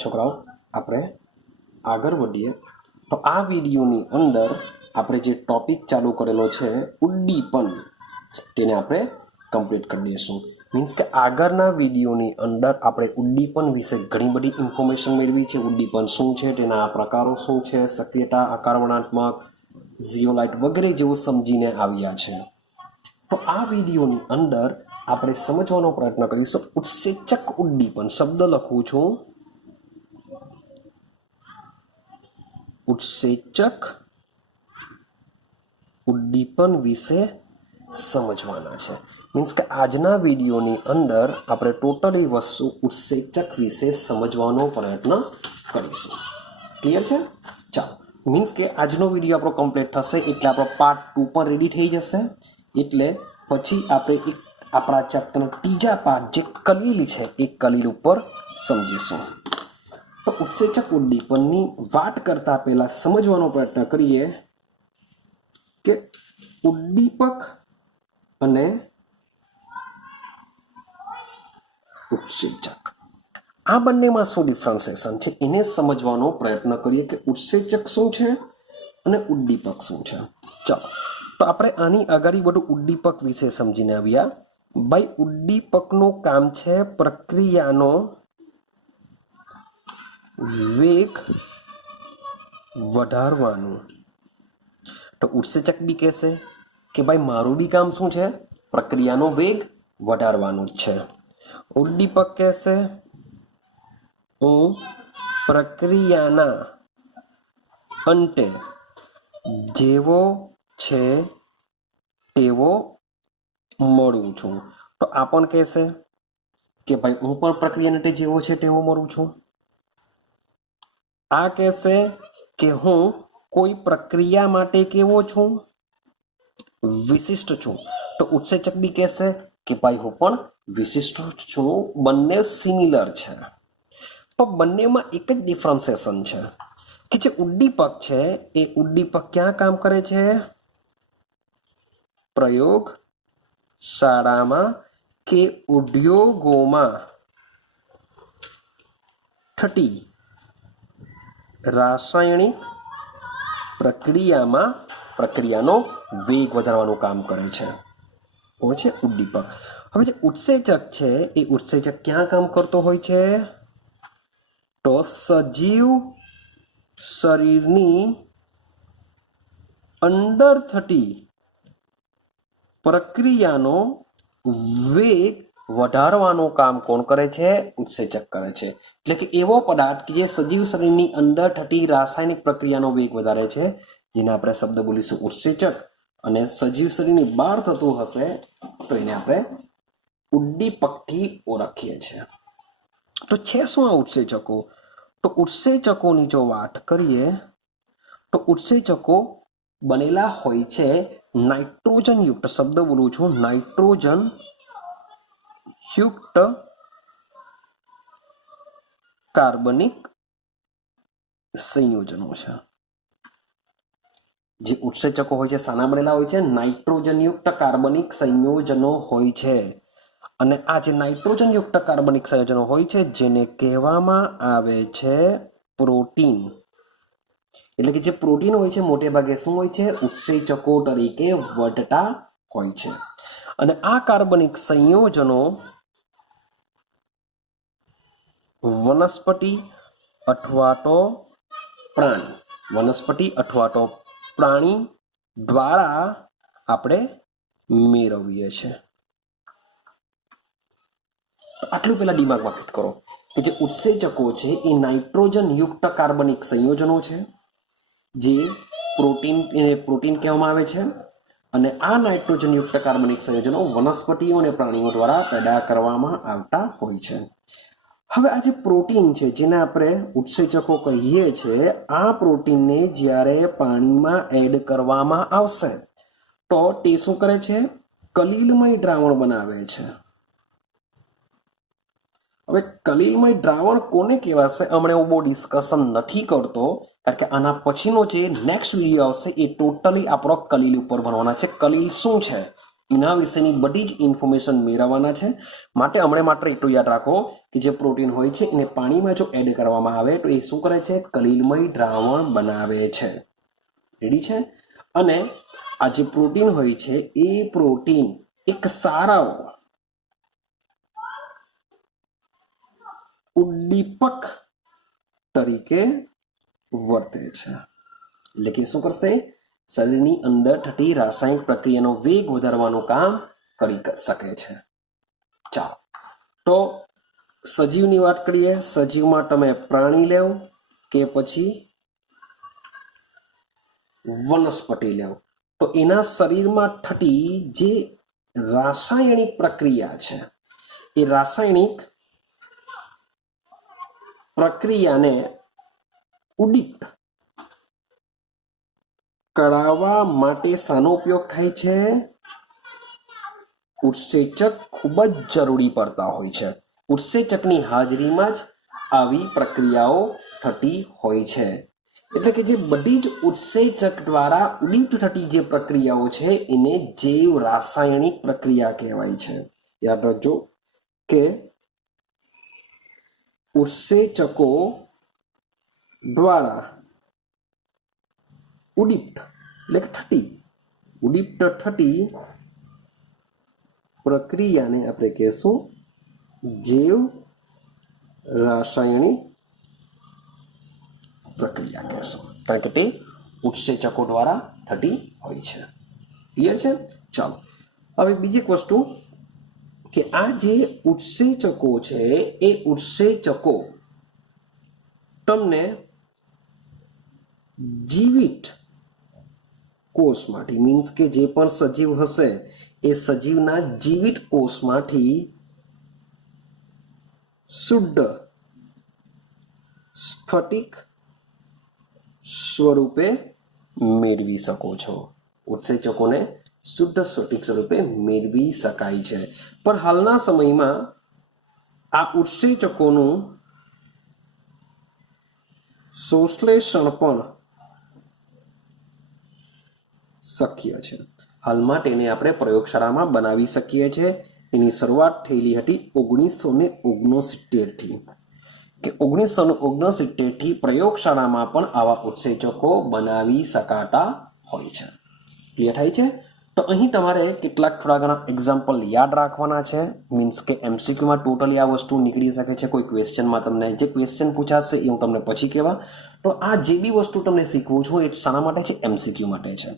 છોકરાઓ આપણે આગળ વધીએ તો આ વિડીયોની અંદર આપણે જે ટોપિક ચાલુ કરેલો છે ઉદ્દીપન તેને આપણે કમ્પ્લીટ કરી દઈશું. મીન્સ કે આગળના વિડીયોની અંદર આપણે ઉદ્દીપન વિશે ઘણી બધી ઇન્ફોર્મેશન મેળવી છે. ઉદ્દીપન શું છે, તેના પ્રકારો શું છે, સક્રિયતા, આકારવર્ણાત્મક, ઝિયોલાઇટ વગેરે જેવું સમજીને આવ્યા છે. તો આ વિડીયોની અંદર આપણે સમજવાનો પ્રયત્ન કરીશું ઉત્સેચક ઉદ્દીપન. શબ્દ લખું છું, ઉત્સેચક ઉદ્દીપન વિશે સમજવાના છે. મીન્સ કે આજના વિડીયોની અંદર આપણે ટોટલી વસ્તુ ઉત્સેચક વિશે સમજવાનો પ્રયત્ન કરીશું. ક્લિયર છે? ચાલો, મીન્સ કે આજનો વિડીયો આપણો કમ્પ્લીટ થશે એટલે આપણો પાર્ટ 2 પણ રેડી થઈ જશે. એટલે પછી આપણે એક આપણા ચેપ્ટરના ત્રીજા પાર્ટ જે કલીલ છે એ કલીલ ઉપર સમજીશું. તો ઉત્સેચક ઉદ્દીપનની વાત કરતા પહેલા સમજવાનો પ્રયત્ન કરીએ કે ઉદ્દીપક અને ઉત્સેચક આ બંનેમાં શું ડિફરન્સિએશન છે એને સમજવાનો પ્રયત્ન કરીએ કે ઉત્સેચક શું છે અને ઉદ્દીપક શું છે. ચાલો, તો આપણે આની આગળ બધું ઉદ્દીપક વિશે સમજીને આવ્યા. ભાઈ, ઉદ્દીપકનું કામ છે પ્રક્રિયાનો વેગ વધારવાનું. તો ઉત્સેચક બી કહેશે કે ભાઈ મારું બી કામ શું છે, પ્રક્રિયાનો વેગ વધારવાનું જ છે. ઉદ્દીપક કહેશે હું પ્રક્રિયાના અંતે જેવો છે તેવો મળું છું. તો આ પણ કહેશે કે ભાઈ હું પણ પ્રક્રિયા અંતે જેવો છે તેવો મળું છું. આ કહેશે કે હું કોઈ પ્રક્રિયા માટે કેવો છું, વિશિષ્ટ છું. તો ઉત્સેચક બી કહેશે કે ભાઈ હું પણ વિશિષ્ટ છું. બંને સિમિલર છે, પણ બંનેમાં એક જ ડિફરન્સિએશન છે કે જે ઉદ્દીપક છે એ ઉદ્દીપક ક્યાં કામ કરે છે? પ્રયોગ શાળામાં કે ઉદ્યોગોમાં થતી રાસાયણિક પ્રક્રિયામાં પ્રક્રિયાનો વેગ વધારવાનું કામ કરે છે. કોણ છે? ઉદ્દીપક. હવે જે ઉત્સેચક છે એ ઉત્સેચક ક્યાં કામ કરતો હોય છે? તો સજીવ શરીરની અંદર થતી પ્રક્રિયાનો વેગ વધારવાનું કામ કોણ કરે છે? ઉત્સેચક કરે છે. એટલે કે એવો પદાર્થ કે જે સજીવ શરીરની અંદર થતી રાસાયણિક પ્રક્રિયાનો વેગ વધારે છે, જેને આપણે શબ્દ બોલીશું ઉત્સેચક, અને સજીવ શરીરની બહાર થતું હશે તો એને આપણે ઉદ્દીપકથી ઓળખીએ છીએ. તો છે શું આ ઉત્સેચકો? તો ઉત્સેચકોની જો વાત કરીએ તો ઉત્સેચકો બનેલા હોય છે નાઇટ્રોજન યુક્ત, શબ્દ બોલું છું, નાઇટ્રોજન યુક્ત કાર્બનિક સંયોજનો છે. જે ઉત્સેચકો હોય છે શાના બનેલા હોય છે? નાઇટ્રોજન યુક્ત કાર્બનિક સંયોજનો હોય છે. અને આ જે નાઇટ્રોજન યુક્ત કાર્બનિક સંયોજનો હોય છે જેને કહેવામાં આવે છે પ્રોટીન. એટલે કે જે પ્રોટીન હોય છે મોટે ભાગે શું હોય છે? ઉત્સેચકો તરીકે વર્તતા હોય છે. અને આ કાર્બનિક સંયોજનો વનસ્પતિ અથવા તો પ્રાણી દ્વારા આપણે મેળવીએ છીએ. આટલું પહેલા દિમાગમાં ફિટ કરો કે જે ઉત્સેચકો છે એ નાઇટ્રોજન યુક્ત કાર્બનિક સંયોજનો છે જે પ્રોટીન કહેવામાં આવે છે. અને આ નાઇટ્રોજન યુક્ત કાર્બનિક સંયોજનો વનસ્પતિઓ અને પ્રાણીઓ દ્વારા પેદા કરવામાં આવતા હોય છે. હવે આ જે પ્રોટીન છે જેને આપણે ઉત્સેચકો કહીએ છીએ, આ પ્રોટીનને જ્યારે પાણીમાં એડ કરવામાં આવશે તો તે શું કરે છે? કલીલમય દ્રાવણ બનાવે છે. હવે કલીલમય દ્રાવણ કોને કહેવાશે હમણાં હું બહુ ડિસ્કશન નથી કરતો, કારણ કે આના પછીનો જે નેક્સ્ટ વિડીયો આવશે એ ટોટલી આપણો કલીલ ઉપર ભણવાના છે. કલીલ શું છે એના વિશેની બધી જ ઇન્ફોર્મેશન મેળવવાના છે. માટે હમણાં માત્ર એટલું યાદ રાખો કે જે પ્રોટીન હોય છે એને પાણીમાં જો એડ કરવામાં આવે તો એ શું કરે છે? કલિલમય દ્રાવણ બનાવે છે. રેડી છે? અને આ જે પ્રોટીન હોય છે એ પ્રોટીન એક સારા ઉદ્દીપક તરીકે વર્તે છે. એટલે કે શું કરશે? શરીરની અંદર થતી રાસાયણિક પ્રક્રિયાનો વેગ વધારવાનું કામ કરી શકે છે. ચાલો, તો સજીવની વાત કરીએ. સજીવમાં તમે પ્રાણી લેવ કે પછી વનસ્પતિ લેવ, તો એના શરીરમાં થતી જે રાસાયણિક પ્રક્રિયા છે એ રાસાયણિક પ્રક્રિયાને ઉદ્દીપ્ત કરાવવા માટે શાનો ઉપયોગ થાય છે? ઉત્સેચક ખૂબ જ જરૂરી પડતા હોય છે. ઉત્સેચકની હાજરીમાં જ આવી પ્રક્રિયાઓ થતી હોય છે. એટલે કે જે બધી જ ઉત્સેચક દ્વારા ઉદ્દીપ્ત થતી જે પ્રક્રિયાઓ છે એને જૈવ રાસાયણિક પ્રક્રિયા કહેવાય છે. યાદ રાખજો કે ઉત્સેચકો દ્વારા ઉદ્દીપ્ત એટલે કે ઉદ્દીપ્ત થતી પ્રક્રિયાને આપણે કહેશું જૈવ રાસાયણિક પ્રક્રિયા કહેશું, કારણ કે તે ઉત્સેચકો દ્વારા થતી હોય છે. ક્લિયર છે? ચાલો, હવે બીજી એક વસ્તુ કે આ જે ઉત્સેચકો છે એ ઉત્સેચકો તમને જીવિત કોષમાંથી, મીન્સ કે જે પણ સજીવ હશે એ સજીવના જીવિત કોષમાંથી શુદ્ધ સ્ફટિક સ્વરૂપે મેળવી શકો છો. ઉત્સેચકોને શુદ્ધ સ્ફટિક સ્વરૂપે મેળવી શકાય છે. પણ હાલના સમયમાં આ ઉત્સેચકોનું સંશ્લેષણ પણ શક્ય છે. હાલમાં તેને આપણે પ્રયોગશાળામાં બનાવી શકીએ છીએ. એની શરૂઆત થયેલી હતી 1969થી કે 1969થી પ્રયોગશાળામાં પણ આવા ઉત્સેચકો બનાવી શકાતા હોય છે. ક્લિયર થાય છે? તો અહીં તમારે કેટલાક થોડા ઘણા એક્ઝામ્પલ યાદ રાખવાના છે. મીન્સ કે એમસીક્યુમાં ટોટલી આ વસ્તુ નીકળી શકે છે. કોઈ ક્વેશ્ચનમાં તમને જે ક્વેશ્ચન પૂછાશે એ હું તમને પછી કહેવા. તો આ જે બી વસ્તુ તમને શીખવું છું એ શાના માટે છે? એમસીક્યુ માટે છે.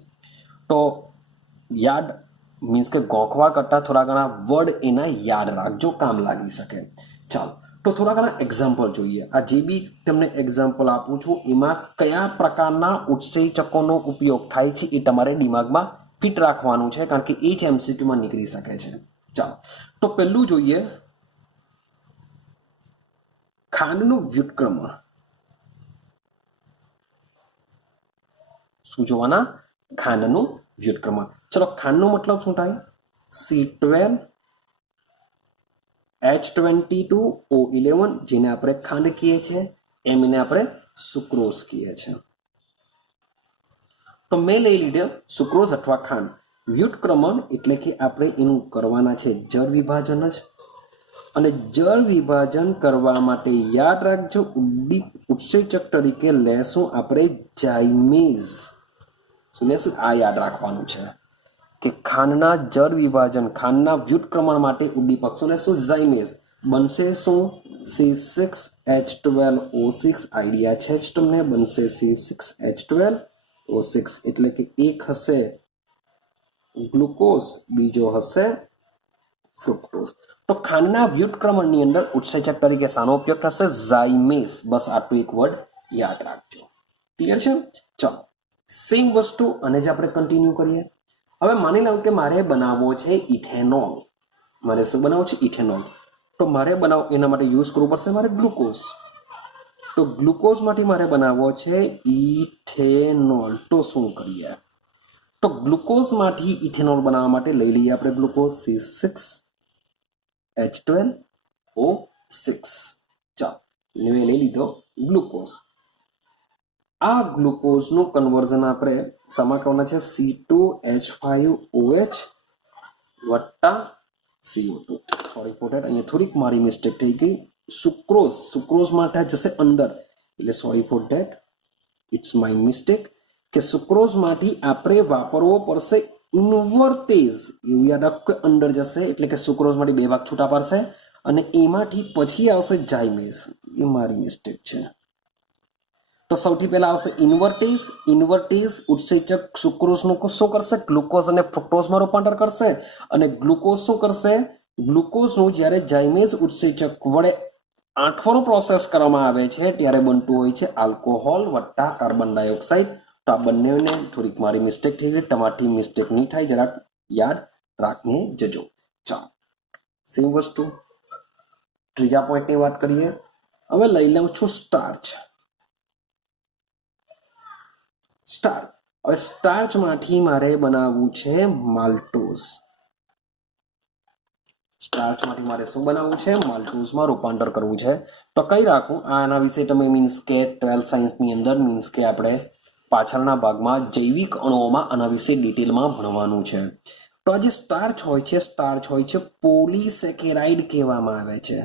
તો યાદ મીન્સ કે ગોખવા કરતાં થોડા ઘણા વર્ડ એના યાદ રાખજો, કામ લાગી શકે. ચાલો, તો થોડા ઘણા એક્ઝામ્પલ જોઈએ. આ જે બી તમને એક્ઝામ્પલ આપું છું એમાં કયા પ્રકારના ઉત્સેચકોનો ઉપયોગ થાય છે એ તમારે દિમાગમાં ફિટ રાખવાનું છે, કારણ કે એ જ એમસીક્યુમાં નીકળી શકે છે. ચાલો, તો પહેલું જોઈએ ખાંડનું વ્યુત્ક્રમણ. શું જોવાના? ખાંડનું વ્યુત્ક્રમણ. ચલો, ખાંડનો મતલબ શું થાય? C12H22O11, જેને આપણે ખાંડ કહીએ છીએ, એમ એને આપણે સુક્રોઝ કહીએ છીએ. તો મેં લઈ લીધો સુક્રોઝ અથવા ખાંડ. વ્યુત્ક્રમણ એટલે કે આપણે એનું કરવાના છે જળ વિભાજન જ. અને જળ વિભાજન કરવા માટે યાદ રાખજો ઉત્સેચક તરીકે લેશું આપણે ઝાયમેઝ. શું લેશું? આ યાદ રાખવાનું છે કે ખાંડના જળ વિભાજન, ખાંડના વ્યુત્ક્રમણ માટે ઉદ્દીપક શું લેશું? ઝાયમેઝ. બનશે શું? C6H12O6. આઈડિયા છે જ તમને. બનશે C6H12O6. એટલે કે એક હશે ગ્લુકોઝ, બીજો હશે ફ્રુક્ટોઝ. તો ખાંડના વ્યુત્ક્રમણની અંદર ઉત્સેચક તરીકે શાનો ઉપયોગ થશે? ઝાયમેઝ. બસ આટલું એક વર્ડ યાદ રાખજો. ક્લિયર છે? ચાલો, સેમ વસ્તુ અને જ આપણે કન્ટિન્યુ કરીએ. હવે માની લો કે મારે બનાવવો છે ઇથેનોલ. મારે શું બનાવવું છે? ઇથેનોલ. તો મારે એના માટે યુઝ કરવું પડશે મારે ગ્લુકોઝ. તો ગ્લુકોઝમાંથી મારે બનાવવો છે ઇથેનોલ. તો શું કરીએ? તો ગ્લુકોઝમાંથી ઇથેનોલ બનાવવા માટે લઈ લઈએ આપણે ગ્લુકોઝ C6H12O6. ચાલો, મેં લઈ લીધો ગ્લુકોઝ. આ ગ્લુકોઝનું કન્વર્ઝન આપણે શામાં કરવાના છે? C2H5OH વત્તા CO2. સોરી ફોર ધેટ, અહીંયા થોડીક મારી મિસ્ટેક થઈ ગઈ. સુક્રોઝ, સુક્રોઝ માટે જશે અંડર, એટલે sorry for that, it's my mistake, કે સુક્રોઝમાંથી આપણે વાપરવો પડશે ઇન્વર્ટેઝ. એવું યાદ રાખો કે અંડર જશે એટલે કે સુક્રોઝમાંથી બે ભાગ છૂટા પડશે અને એમાંથી પછી આવશે ઝાયમેઝ. એ મારી મિસ્ટેક છે. તો સૌથી પહેલા આવશે ઇન્વર્ટેઝ. ઇન્વર્ટેઝ ઉત્સેચક સુક્રોઝનું શું કરશે? ગ્લુકોઝ અને ફ્રુક્ટોઝમાં રૂપાંતર કરશે અને ગ્લુકોઝ શું કરશે? ગ્લુકોઝનું જ્યારે ઝાયમેઝ ઉત્સેચક વડે આંઠવાનો પ્રોસેસ કરવામાં આવે છે ત્યારે બનતું હોય છે આલ્કોહોલ વત્તા કાર્બન ડાયોક્સાઇડ. તો આ બંનેને થોડીક મારી મિસ્ટેક થઈ ગઈ, તમારી મિસ્ટેક નહીં થાય, જરાક યાદ રાખીને જજો. ચાલો સેમ વસ્તુ ત્રીજા પોઈન્ટની વાત કરીએ. હવે લઈ લઉં છું સ્ટાર્ચ. સ્ટાર્ચ, હવે સ્ટાર્ચમાંથી મારે બનાવવું છે માલ્ટોઝ. સ્ટાર્ચમાંથી મારે શું બનાવવું છે? માલ્ટોઝમાં રૂપાંતર કરવું છે. તો કઈ રાખું આના વિશે તમે મીન્સ કે 12th સાયન્સની અંદર મીન્સ કે આપણે પાછળના ભાગમાં જૈવિક અણુઓમાં આના વિશે ડિટેલમાં ભણવાનું છે. તો આ જે સ્ટાર્ચ હોય છે, સ્ટાર્ચ હોય છે પોલીસેકેરાઇડ કહેવામાં આવે છે.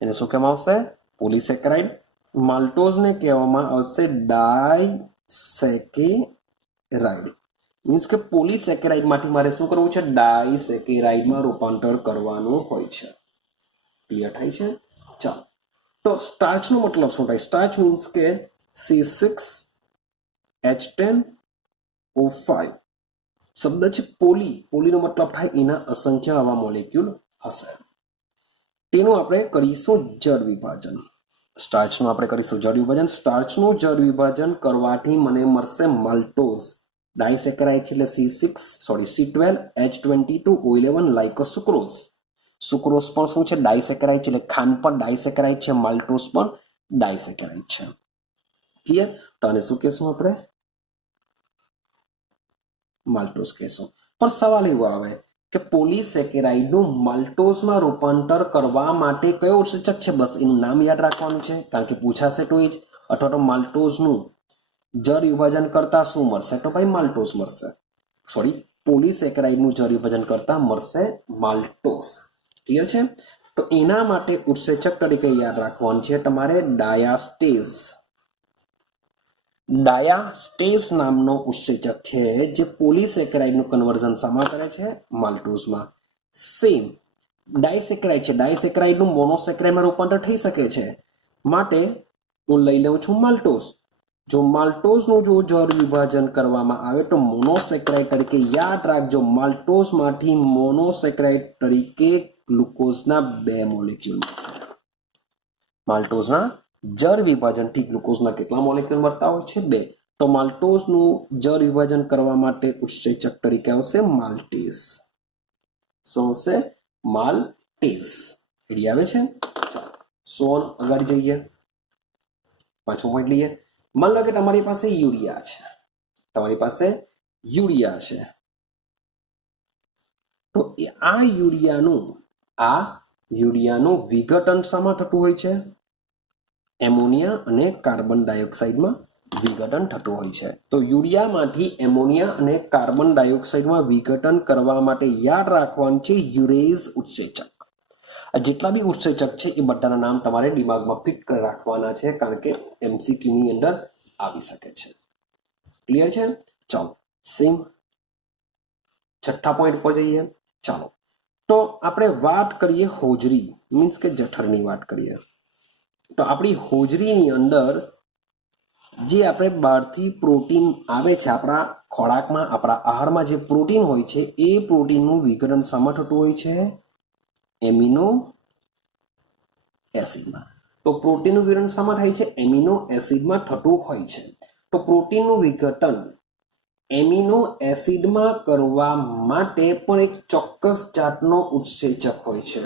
એને શું કહેવામાં આવશે? પોલીસેકેરાઇડ. માલ્ટોઝને કહેવામાં આવશે ડાયસેકેરાઇડ. મીન્સ કે પોલીસેકેરાઇડમાંથી મારે શું કરવું છે? ડાયસેકેરાઇડમાં રૂપાંતર કરવાનું હોય છે. ક્લિયર થાય છે? ચાલો, તો સ્ટાર્ચનો મતલબ શું થાય? સ્ટાર્ચ મીન્સ કે C6H10O5 શબ્દ છે પોલી. પોલીનો મતલબ થાય એના અસંખ્ય આવા મોલેક્યુલ હશે. તેનું આપણે કરીશું જળ વિભાજન. સ્ટાર્ચનું આપણે કરીશું જળ વિભાજન. સ્ટાર્ચનું જળ વિભાજન કરવાથી મને મળશે માલ્ટોઝ. ડાયસેકેરાઇડ એટલે C12H22O11 લાઇક સુક્રોઝ. સુક્રોઝ પણ શું છે? ડાયસેકેરાઇડ છે, એટલે ખાંડ પણ ડાયસેકેરાઇડ છે, માલ્ટોઝ પણ ડાયસેકેરાઇડ છે. ક્લિયર? તો આને શું કહેશું આપણે? માલ્ટોઝ કહેશું. પણ સવાલ એવો આવે કે પોલીસેકેરાઇડનું માલ્ટોઝમાં રૂપાંતર કરવા માટે કયો ઉત્સેચક છે? બસ એનું નામ યાદ રાખવાનું છે, કારણ કે પૂછાશે તો એ જ. અથવા તો માલ્ટોઝનું જળ વિભાજન કરતા શું મળશે? તો ભાઈ માલ્ટોઝ મળશે. સોરી, પોલીસેકેરાઇડનું જળ વિભાજન કરતા મળશે માલ્ટોઝ. ક્લિયર છે? તો એના માટે ઉત્સેચક તરીકે યાદ રાખવાનું છે તમારે ડાયાસ્ટેઝ. ડાયાસ્ટેઝ નામનો ઉત્સેચક છે જે પોલીસેકેરાઇડનું કન્વર્ઝન શામાં કરે છે? માલ્ટોઝમાં. સેમ ડાયસેકેરાઇડ છે, ડાયસેકેરાઇડનું મોનોસેકેરાઇડમાં રૂપાંતર થઈ શકે છે. માટે હું લઈ લઉં છું માલ્ટોઝ. જો માલ્ટોઝનું જો જળ વિભાજન કરવામાં આવે તો મોનોસેકેરાઇડ તરીકે યાદ રાખજો, માલ્ટોઝમાંથી મોનોસેકેરાઇડ તરીકે ગ્લુકોઝના 2 મોલેક્યુલ મળશે. માલ્ટોઝના જળ વિભાજનથી ગ્લુકોઝના કેટલા મોલેક્યુલ મળતા હોય છે? 2. તો માલ્ટોઝનું જળ વિભાજન કરવા માટે ઉત્સેચક તરીકે આવશે માલ્ટેઝ. શું આવશે? માલ્ટેઝ. એડી આવે છે? ચાલો સોન આગળ જઈએ. પાંચમો પોઈન્ટ લઈએ. માન લો કે તમારી પાસે યુરિયા છે. તમારી પાસે યુરિયા છે. તો આ યુરિયાનું વિઘટન શામાં થતું હોય છે? એમોનિયા અને કાર્બન ડાયોક્સાઇડમાં વિઘટન થતું હોય છે. તો યુરિયામાંથી એમોનિયા અને કાર્બન ડાયોક્સાઇડમાં વિઘટન કરવા માટે યાદ રાખવાનું છે યુરેઝ ઉત્સેચક. જેટલા બી ઉત્સેચક છે એ બધાના નામ તમારે દિમાગમાં ફિટ કરી રાખવાના છે, કારણ કે MCQની અંદર આવી શકે છે. ક્લિયર છે? ચાલો સેમ છઠ્ઠા પોઈન્ટ પર જઈએ. ચાલો, તો આપણે વાત કરીએ હોજરી મીન્સ કે જઠરની વાત કરીએ. તો આપણી હોજરીની અંદર જે આપણે બહારથી પ્રોટીન આવે છે, આપણા ખોરાકમાં, આપણા આહારમાં જે પ્રોટીન હોય છે એ પ્રોટીનનું વિઘટન શામાં થતું હોય છે? એમિનો એસિડમાં. તો પ્રોટીનનું વિઘટન શામાં થાય છે? એમિનો એસિડમાં થતું હોય છે. તો પ્રોટીનનું વિઘટન એમિનો એસિડમાં કરવા માટે પણ એક ચોક્કસ જાતનો ઉત્સેચક હોય છે,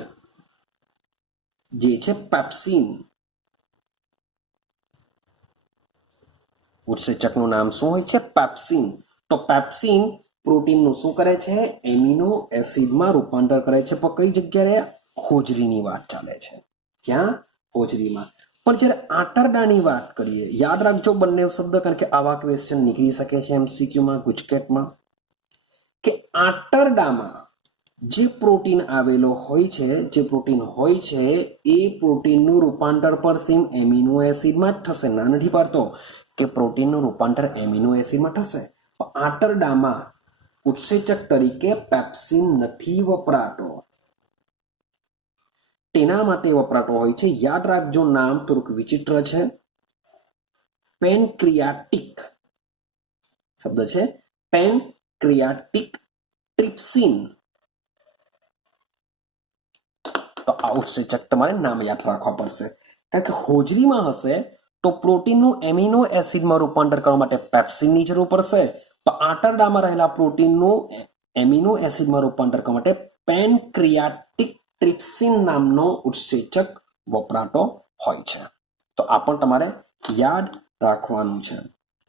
જે છે પેપ્સિન. ઉત્સેચકનું નામ શું હોય છે? પેપ્સિન. તો પેપ્સિન પ્રોટીનનું શું કરે છે? એમિનો એસિડમાં રૂપાંતર કરે છે. પણ કઈ જગ્યાએ? હોજરીની વાત ચાલે છે. ક્યાં? હોજરીમાં. પણ જ્યારે આંતરડાની વાત કરીએ, યાદ રાખજો બંને શબ્દ, કારણ કે આવા ક્વેશ્ચન નીકળી શકે છે MCQમાં, ગુજકેટમાં, કે આંતરડામાં જે પ્રોટીન આવેલો હોય છે, જે પ્રોટીન હોય છે એ પ્રોટીનનું રૂપાંતર પર સેમ એમિનો એસિડમાં જ થશે. ના નથી પાડતો કે પ્રોટીનનું રૂપાંતર એમિનો એસિડમાં થશે, પણ આંતરડામાં ઉત્સેચક તરીકે પેપ્સિન નથી વપરાતો, તેના માટે વપરાતો હોય છે. યાદ રાખજો, નામ થોડુંક વિચિત્ર છે. પેનક્રિયાટિક શબ્દ છે, પેનક્રિયાટિક ટ્રિપ્સિન. તો આ ઉત્સેચક તમારે નામ યાદ રાખવા પડશે, કારણ કે હોજરીમાં હશે તો પ્રોટીનનું એમિનો એસિડમાં રૂપાંતર કરવા માટે પેપ્સિનની જરૂર પડશે, તો આંતરડામાં રહેલા પ્રોટીનનું એમિનો એસિડમાં રૂપાંતર કરવા માટે પેનક્રિયાટિક ટ્રિપ્સિન નામનો ઉત્સેચક વપરાતો હોય છે. તો આ પણ તમારે યાદ રાખવાનું છે.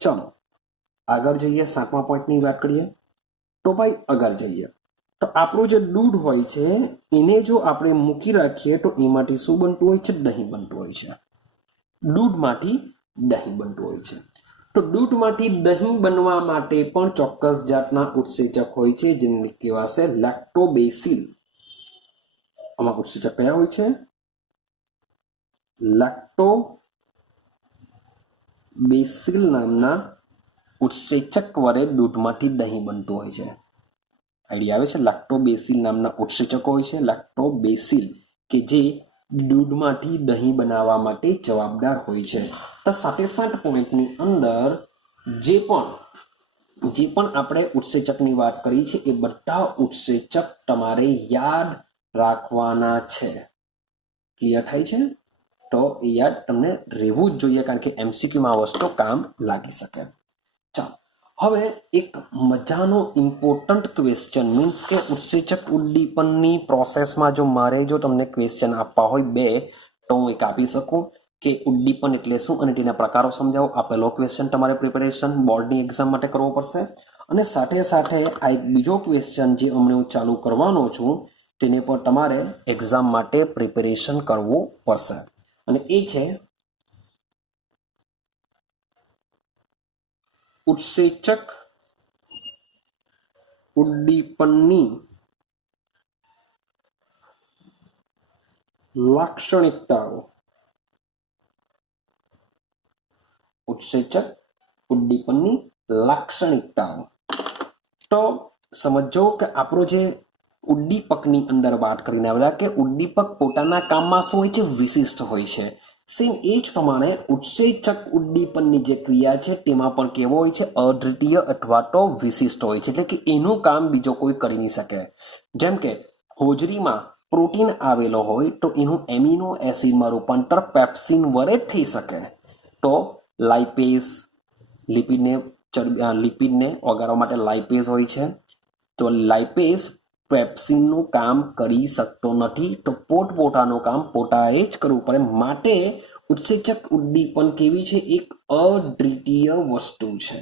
ચલો આગળ જઈએ, 7મા પોઈન્ટની વાત કરીએ. તો ભાઈ આગળ જઈએ તો આપણું જે દૂધ હોય છે એને જો આપણે મૂકી રાખીએ તો એમાંથી શું બનતું હોય છે? દહીં બનતું હોય છે. દૂધમાંથી દહીં બનતું હોય છે. તો દૂધમાંથી દહીં બનવા માટે પણ ચોક્કસ જાતના ઉત્સેચક હોય છે, જેને કહેવાશે લેક્ટોબેસિલ. આમાં ઉત્સેચક કયા હોય છે? લેક્ટોબેસિલ નામના ઉત્સેચક વડે દૂધમાંથી દહીં બનતું હોય છે. આઈડિયા આવે છે? લેક્ટોબેસિલ નામના ઉત્સેચકો હોય છે, લેક્ટોબેસિલ, કે જે દૂધમાંથી દહીં બનાવવા માટે જવાબદાર હોય છે. તો 7 પોઈન્ટની અંદર જે પણ આપણે ઉત્સેચકની વાત કરી છે એ બધા ઉત્સેચક તમારે યાદ રાખવાના છે. ક્લિયર થાય છે? તો એ યાદ તમને રહેવું જ જોઈએ, કારણ કે એમસીક્યુમાં આ વસ્તુ કામ લાગી શકે. ચાલો હવે એક મજાનો ઇમ્પોર્ટન્ટ ક્વેશ્ચન, મીન્સ કે ઉત્સેચક ઉદ્દીપનની પ્રોસેસમાં જો તમને ક્વેશ્ચન આપવા હોય 2, તો હું એક આપી શકું કે ઉદ્દીપન એટલે શું અને તેના પ્રકારો સમજાવો. આ પહેલો ક્વેશ્ચન તમારે પ્રિપેરેશન બોર્ડની એક્ઝામ માટે કરવો પડશે. અને સાથે સાથે આ એક બીજો ક્વેશ્ચન જે હમણાં હું ચાલુ કરવાનો છું તેને પર તમારે એક્ઝામ માટે પ્રિપેરેશન કરવું પડશે, અને એ છે ઉત્સેચક ઉદ્દીપનની લાક્ષણિકતાઓ. ઉત્સેચક ઉદ્દીપનની લાક્ષણિકતાઓ. તો સમજો કે આપણો જે ઉદ્દીપકની અંદર વાત કરીને આવેલા કે ઉદ્દીપક પોતાના કામમાં શું હોય છે? વિશિષ્ટ હોય છે. સેમ એ જ પ્રમાણે ઉત્સેચક ઉદ્દીપનની જે ક્રિયા છે તેમાં પણ કેવો હોય છે? અદ્વિતીય અથવા તો વિશિષ્ટ હોય છે, એટલે કે એનું કામ બીજો કોઈ કરી નહીં શકે. જેમ કે હોજરીમાં પ્રોટીન આવેલો હોય તો એનું એમિનો એસિડમાં રૂપાંતર પેપ્સિન વડે થઈ શકે. તો લાઇપેઝ, લિપિડને ઓગાળવા માટે લાઇપેઝ હોય છે, તો લાઇપેઝ પેપ્સિનનું કામ કરી શકતો નથી, તો પોતપોતાનું કામ પોતાએ જ કરવું પડે. માટે ઉત્સેચક ઉદ્દીપન કેવી છે? એક અદ્વિતીય વસ્તુ છે.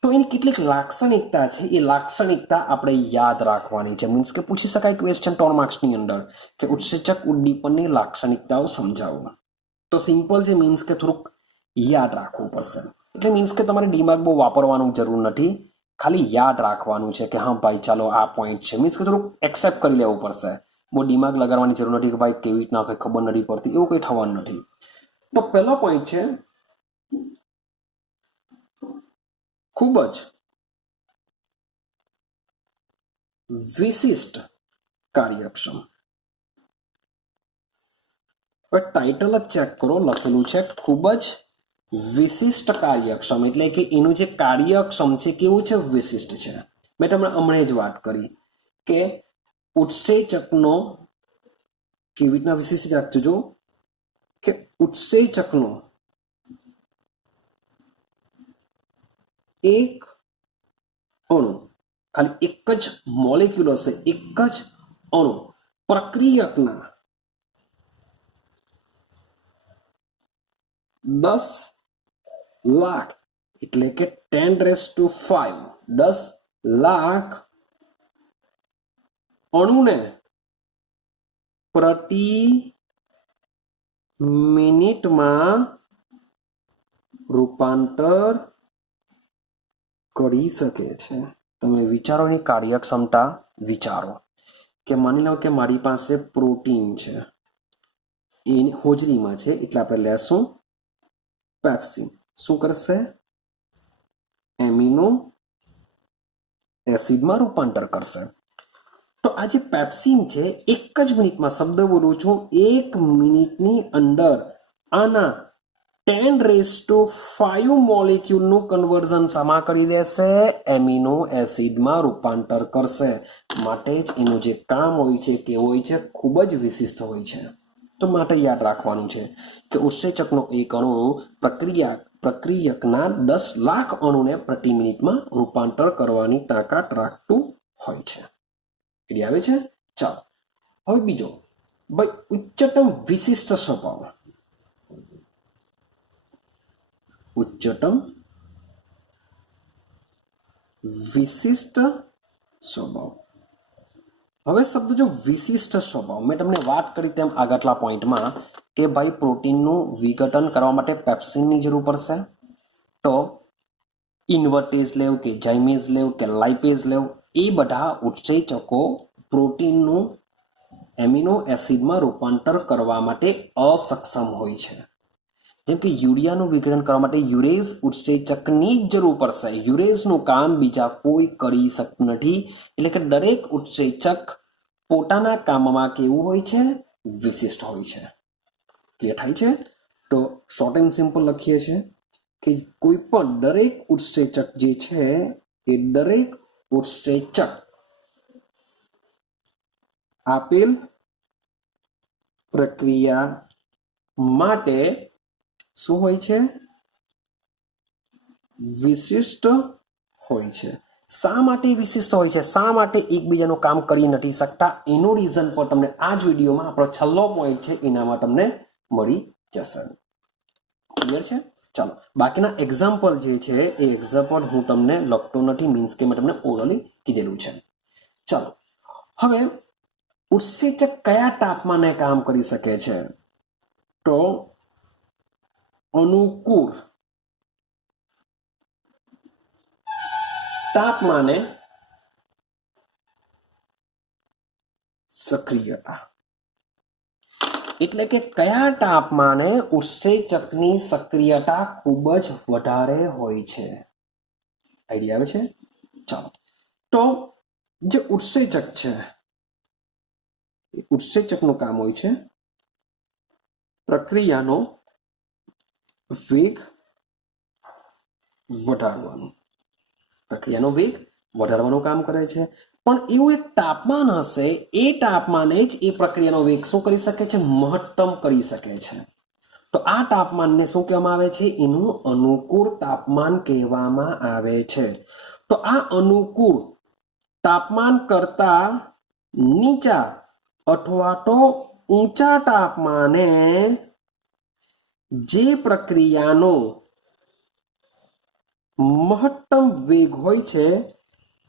તો એની કેટલીક લાક્ષણિકતા છે, એ લાક્ષણિકતા આપણે યાદ રાખવાની છે. મીન્સ કે પૂછી શકાય ક્વેશ્ચન 3 માર્ક્સની અંદર કે ઉત્સેચક ઉદ્દીપનની લાક્ષણિકતાઓ સમજાવો. તો સિમ્પલ છે, મીન્સ કે થોડુંક યાદ રાખવું પડશે. એટલે મીન્સ કે તમારે દિમાગ બહુ વાપરવાનું જરૂર નથી, ખાલી યાદ રાખવાનું છે કે હા ભાઈ ચાલો આ પોઈન્ટ છે. મીન્સ કે થોડુંક એક્સેપ્ટ કરી લેવું પડશે. બહુ દિમાગ લગાડવાની જરૂર નથી કે ભાઈ કેવી રીતના કંઈ ખબર નથી પડતી, એવું કંઈ થવાનું નથી. તો પહેલો પોઈન્ટ છે ખૂબ જ વિશિષ્ટ કાર્યક્ષમ. હવે ટાઇટલ જ ચેક કરો, લખેલું છે ખૂબ જ વિશિષ્ટ કાર્યક્ષમ, એટલે કે એનું જે કાર્યક્ષમ છે કેવું છે? વિશિષ્ટ છે. મેં તમને હમણાં જ વાત કરી કે ઉત્સેચકનો કેવી રીતના વિશિષ્ટ રાખજો કે ઉત્સેચકનો એક અણુ, ખાલી એક જ મોલેક્યુલ હશે, એક જ અણુ પ્રક્રિયકના 10 લાખ, એટલે કે 10⁵ 10 લાખ અણુને પ્રતિ મિનિટમાં રૂપાંતર કરી શકે છે. તમે વિચારોની કાર્યક્ષમતા વિચારો. કે માની લો કે મારી પાસે પ્રોટીન છે, એ હોજરીમાં છે, એટલે આપણે લેશું પેપ્સિન. શું કરશે? એમિનો એસિડમાં રૂપાંતર કરશે. તો આ જે પેપ્સિન છે, એક જ મિનિટમાં, શબ્દ બોલું છું, 1 મિનિટની અંદર આના 10⁵ મોલેક્યુલનું કન્વર્ઝન શામાં કરી દેશે? એમિનો એસિડમાં રૂપાંતર કરશે. માટે જ એનું જે કામ હોય છે, કેવું હોય છે? ખૂબ જ વિશિષ્ટ હોય છે. તો માટે યાદ રાખવાનું છે કે ઉત્સેચકનો એક અણુ પ્રક્રિયકના 10 લાખ અણુને પ્રતિ મિનિટમાં રૂપાંતર કરવાની તાકાત રાખતું હોય છે. ક્લિયર આવે છે? ચાલો હવે બીજો, ભાઈ ઉચ્ચતમ વિશિષ્ટ સ્વભાવ. ઉચ્ચતમ વિશિષ્ટ સ્વભાવ. હવે શબ્દ જો વિશિષ્ટ સ્વભાવ, મેં તમને વાત કરી તેમ આગળના પોઈન્ટમાં કે ભાઈ પ્રોટીનનું વિઘટન કરવા માટે પેપ્સિનની જરૂર પડશે. તો ઇન્વર્ટેઝ લેવ કે જાઇમેઝ લેવ કે લાઇપેઝ લેવ, એ બધા ઉત્સેચકો પ્રોટીનનું એમિનો એસિડમાં રૂપાંતર કરવા માટે અસક્ષમ હોય છે. જેમ કે યુરિયાનું વિઘટન કરવા માટે યુરેઝ ઉત્સેચકની જ જરૂર પડશે. યુરેઝનું કામ બીજા કોઈ કરી શકતું નથી. એટલે કે દરેક ઉત્સેચક પોતાના કામમાં કેવું હોય છે? વિશિષ્ટ હોય છે. ક્લિયર થાય છે? તો શોર્ટ એન્ડ સિમ્પલ લખીએ છીએ કે કોઈ પણ દરેક ઉત્સેચક જે છે, એ દરેક ઉત્સેચક આપેલ પ્રક્રિયા માટે શું હોય છે? વિશિષ્ટ હોય છે. શા માટે વિશિષ્ટ હોય છે? શા માટે એકબીજાનું કામ કરી નથી શકતા? એનું રીઝન પણ તમને આ જ વિડીયોમાં, આપણો છેલ્લો પોઈન્ટ છે એનામાં તમને મળી જશે. ક્લિયર છે? ચાલો બાકીના એક્ઝામ્પલ જે છે એ એક્ઝામ્પલ હું તમને લખતો નથી, મીન્સ કે મેં તમને ઓરલી કીધેલું છે. ચાલો હવે ઉત્સેચક કયા તાપમાને કામ કરી શકે છે? તો અનુકૂળ તાપમાને સક્રિયતા. એટલે કે કયા તાપમાને ઉત્સેચકની સક્રિયતા ખૂબ જ વધારે હોય છે? આઈડિયા આવે છે? ચાલો તો જે ઉત્સેચક છે, એ ઉત્સેચકનું કામ હોય છે પ્રક્રિયાનો વેગ વધારવાનું. પ્રક્રિયાનો વેગ વધારવાનું કામ કરે છે. પણ એવું એક તાપમાન હશે, એ તાપમાને જ એ પ્રક્રિયાનો વેગ શું કરી શકે છે? મહત્તમ કરી શકે છે. તો આ તાપમાનને શું કહેવામાં આવે છે? એનું અનુકૂળ તાપમાન કહેવામાં આવે છે. તો આ અનુકૂળ તાપમાન કરતા નીચા અથવા તો ઊંચા તાપમાને જે પ્રક્રિયાનો મહત્તમ વેગ હોય છે,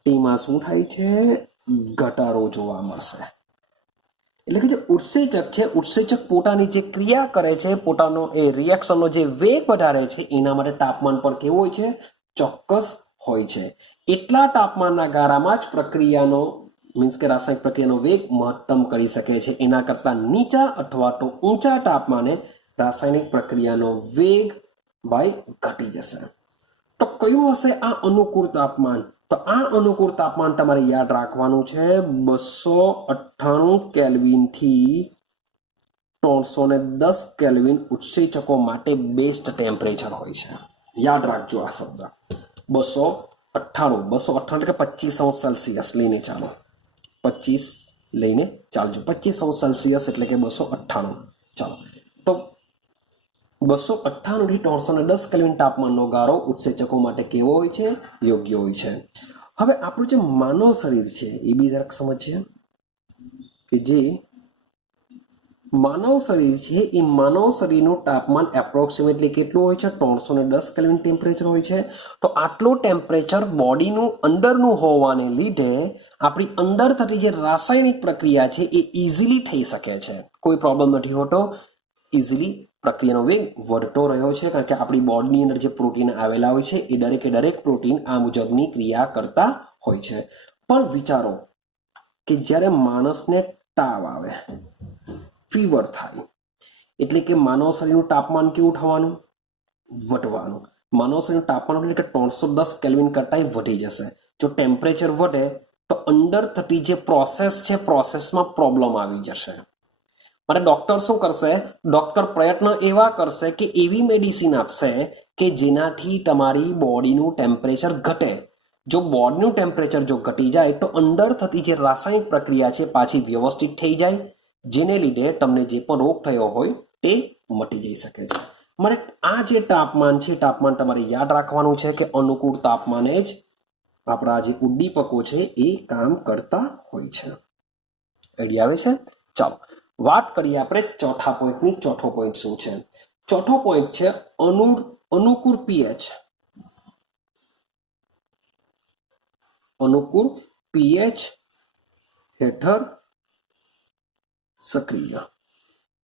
તેમાં શું થાય છે? ઘટાડો જોવા મળશે. એટલે કે જે ઉત્સેચક છે, ઉત્સેચક પોતાની જે ક્રિયા કરે છે, પોતાનો એ રિએક્શનનો જે વેગ વધારે છે, એના માટે તાપમાન પણ કેવું હોય છે? ચોક્કસ હોય છે. એટલા તાપમાનના ગાળામાં જ પ્રક્રિયાનો મીન્સ કે રાસાયણિક પ્રક્રિયાનો વેગ મહત્તમ કરી શકે છે. એના કરતા નીચા અથવા તો ઊંચા તાપમાને રાસાયણિક પ્રક્રિયાનો વેગ ભાઈ ઘટી જશે. તો કયું હશે આ અનુકૂળ તાપમાન? તો આ અનુકૂળ તાપમાન તમારે યાદ રાખવાનું છે 298 કેલ્વિનથી 310 કેલ્વિન ઉત્સેચકો માટે બેસ્ટ ટેમ્પરેચર હોય છે. યાદ રાખજો આ શબ્દ 298 એટલે કે 25 સેલ્સિયસ લઈને ચાલો, 25 લઈને ચાલજો. 25 સેલ્સિયસ એટલે કે 298. ચાલો તો 298 થી 310 કેલ્વિન તાપમાનનો ગાળો ઉત્સેચકો માટે કેવો હોય છે? યોગ્ય હોય છે. હવે આપણું જે માનવ શરીર છે એ બી જરાક સમજીએ કે જે માનવ શરીર છે, એ માનવ શરીરનું તાપમાન એપ્રોક્સિમેટલી કેટલું હોય છે? 310 કેલ્વિન ટેમ્પરેચર હોય છે. તો આટલું ટેમ્પરેચર બોડીનું અંદરનું હોવાને લીધે આપણી અંદર થતી જે રાસાયણિક પ્રક્રિયા છે એ ઇઝીલી થઈ શકે છે. કોઈ પ્રોબ્લેમ નથી હોતો. ઇઝીલી પ્રક્રિયાનો વેગ વધતો રહ્યો છે, કારણ કે આપણી બોડીની અંદર જે પ્રોટીન આવેલા હોય છે, એ દરેક પ્રોટીન આ મુજબની ક્રિયા કરતા હોય છે. પણ વિચારો કે જ્યારે માણસને તાવ આવે, ફીવર થાય, એટલે કે માનવ શરીરનું તાપમાન કેવું થવાનું? વધવાનું. માનવ શરીરનું તાપમાન એટલે કે 310 કેલ્વિન કરતાં વધી જશે. જો ટેમ્પરેચર વધે તો અંદર થતી જે પ્રોસેસ છે, પ્રોસેસમાં પ્રોબ્લેમ આવી જશે. માટે ડોક્ટર શું કરશે? ડોક્ટર પ્રયત્ન એવા કરશે કે એવી મેડિસિન આપશે કે જેનાથી તમારી બોડીનું ટેમ્પરેચર ઘટે. જો બોડીનું ટેમ્પરેચર જો ઘટી જાય તો અંદર થતી જે રાસાયણિક પ્રક્રિયા છે પાછી વ્યવસ્થિત થઈ જાય, જેને લીધે તમને જે પણ રોગ થયો હોય તે મટી જઈ શકે છે. મારે આ જે તાપમાન છે, તાપમાન તમારે યાદ રાખવાનું છે કે અનુકૂળ તાપમાને જ આપણા જે ઉદ્દીપકો છે એ કામ કરતા હોય છે. આઈડિયા આવે છે? ચાલો વાત કરીએ આપણે ચોથા પોઈન્ટની. ચોથો પોઈન્ટ શું છે? ચોથો પોઈન્ટ છે અનુકૂળ પીએચ. અનુકૂળ પીએચ હેઠળ સક્રિય.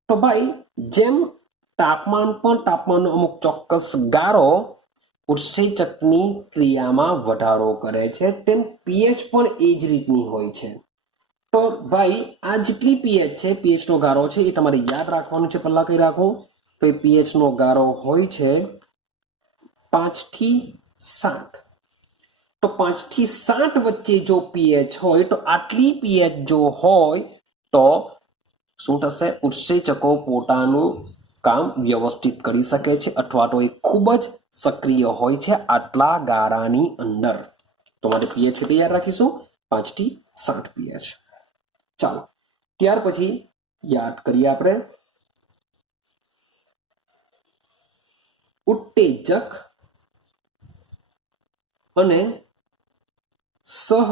તો ભાઈ જેમ તાપમાન પણ તાપમાનનો અમુક ચોક્કસ ગારો ઉત્સેચકની ક્રિયામાં વધારો કરે છે, તેમ પીએચ પણ એ જ રીતની હોય છે. તો ભાઈ આ જેટલી પીએચ છે, પીએચનો ગારો છે એ તમારે યાદ રાખવાનું છે. પહેલા કઈ રાખો તો એ પીએચનો ગારો હોય છે 5 થી 7. તો 5 થી 7 વચ્ચે જો પીએચ હોય તો આટલી પીએચ જો હોય તો શું થશે? ઉત્સેચકો પોતાનું કામ વ્યવસ્થિત કરી શકે છે અથવા તો એ ખૂબ જ સક્રિય હોય છે આટલા ગારાની અંદર. તો માટે પીએચ કેટલી યાદ રાખીશું? 5 થી 7 પીએચ. ચાલો ત્યાર પછી યાદ કરીએ આપણે ઉત્તેજક અને સહ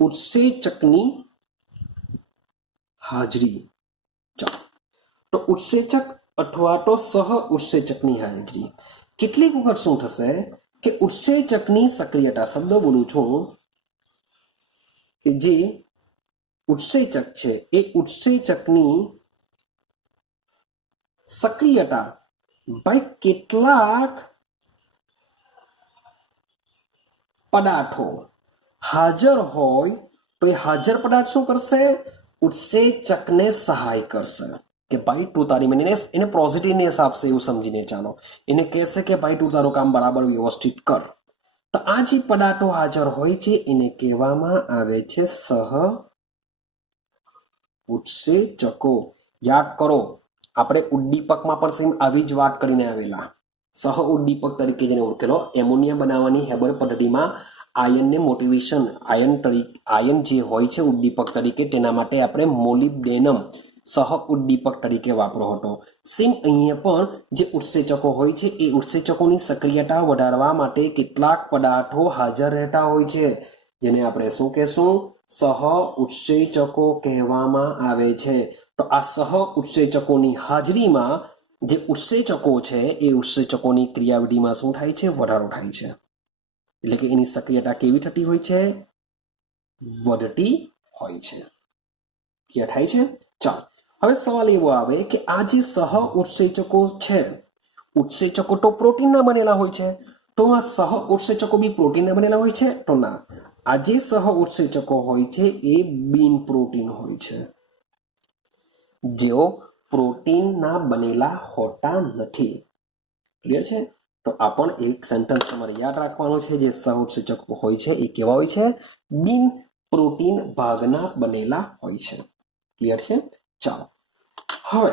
ઉત્સેચકની હાજરી. ચાલો તો ઉત્સેચક અથવા તો સહ ઉત્સેચકની હાજરી. કેટલીક વખત શું થશે કે ઉત્સેચકની સક્રિયતા, શબ્દ બોલું છું, કે જે ઉત્સેચક છે એ ઉત્સેચકની સક્રિયતા ભાઈ કેટલાક પદાર્થો હાજર હોય તો એ હાજર પદાર્થ શું કરશે? ઉત્સેચકને સહાય કરશે કે ભાઈ તું તારી મને એને પોઝિટિવનેસ આપશે એવું સમજીને. ચાલો એને કહેશે કે ભાઈ તું તારું કામ બરાબર વ્યવસ્થિત કર. તો આ જે પદાર્થો હાજર હોય છે એને કહેવામાં આવે છે સહ ઉત્સેચકો. યાદ કરો આપણે ઉદ્દીપકમાં પણ સેમ આવી જ વાત કરીને આવેલા. સહ ઉદ્દીપક તરીકે જેને ઓળખેલો. એમોનિયા બનાવવાની હેબર પદ્ધતિમાં આયનને મોટિવેશન, આયન જે હોય છે ઉદ્દીપક તરીકે, તેના માટે આપણે મોલિબ્ડેનમ સહ ઉદ્દીપક તરીકે વાપરો હતો. સેમ અહીંયા પણ જે ઉત્સેચકો હોય છે એ ઉત્સેચકોની સક્રિયતા વધારવા માટે કેટલાક પદાર્થો હાજર રહેતા હોય છે, જેને આપણે શું કહેશું? સહ ઉત્સેચકો કહેવામાં આવે છે. તો આ સહ ઉત્સેચકોની હાજરીમાં જે ઉત્સેચકો છે એ ઉત્સેચકોની ક્રિયાવિધિમાં શું થાય છે? વધારો થાય છે. એટલે કે એની સક્રિયતા કેવી થતી હોય છે? વધતી હોય છે. ક્લિયર થાય છે? ચાલો હવે સવાલ એવો આવે કે આ જે સહ ઉત્સેચકો છે, ઉત્સેચકો તો પ્રોટીનના બનેલા હોય છે, તો આ સહ ઉત્સેચકો બી પ્રોટીનના બનેલા હોય છે? તો ના, આ જે સહ ઉત્સેચકો હોય છે એ બિન પ્રોટીન હોય છે, જેઓ પ્રોટીનના બનેલા હોતા નથી. ક્લિયર છે? તો આ પણ એક સેન્ટેન્સ તમારે યાદ રાખવાનું છે. જે સહ ઉત્સેચકો હોય છે એ કેવા હોય છે? બિન પ્રોટીન ભાગના બનેલા હોય છે. ક્લિયર છે? ચાલો હવે